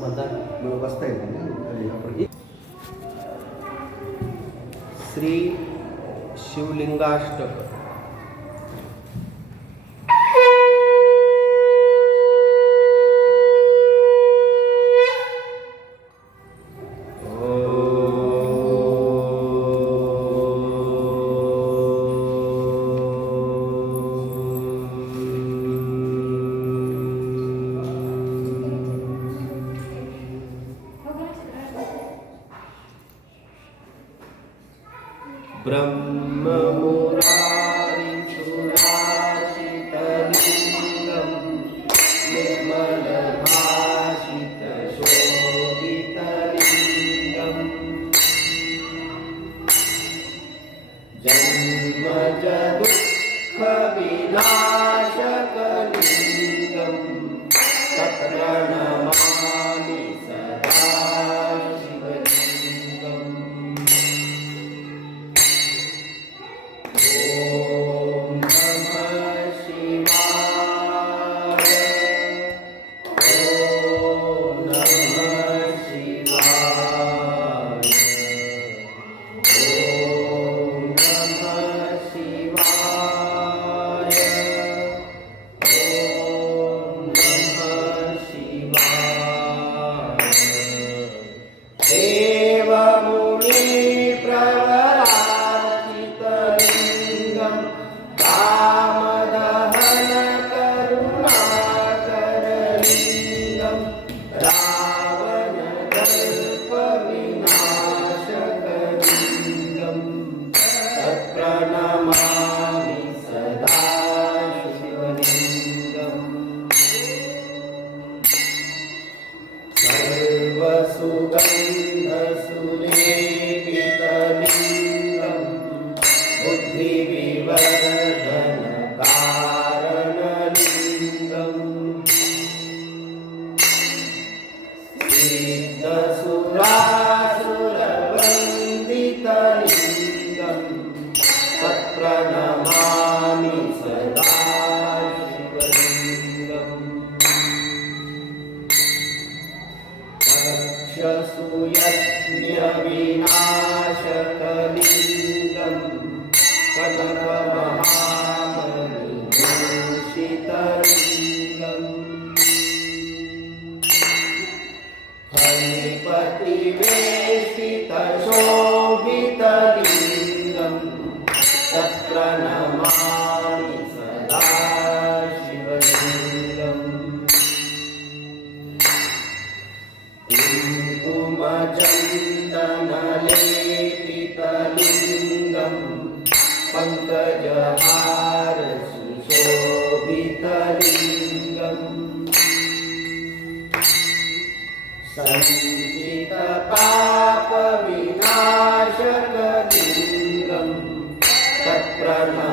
मतदान बसता येईल श्री शिवलिंगाष्टक. ब्रह्ममुरारिसुराशितलिङ्गं निर्मलभाषितशोभितलिङ्गम् जन्मजदुःखविनाशकलिङ्गं तत्प्रणमामि सर्वसुगन्धसुलेपितलिङ्गं बुद्धिविवर्धनकारणलिङ्गम् सिद्धसुरासुरवन्दितलिङ्गं तत्प्रणमामि सञ्चितपापविनाशकलिङ्गं तत्प्रणमामि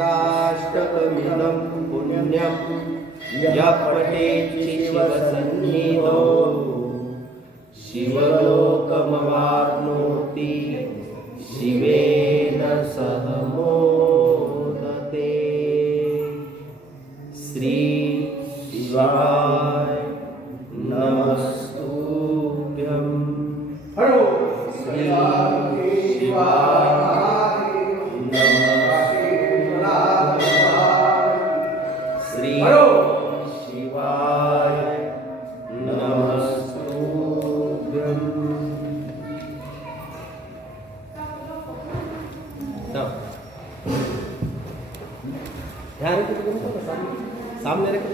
गङ्गाष्टकमिदं पुण्यं यपटे शिवसन्निधो। शिवलोकमवा श्री शिवाय ध्यान तो तो सामने सामने रख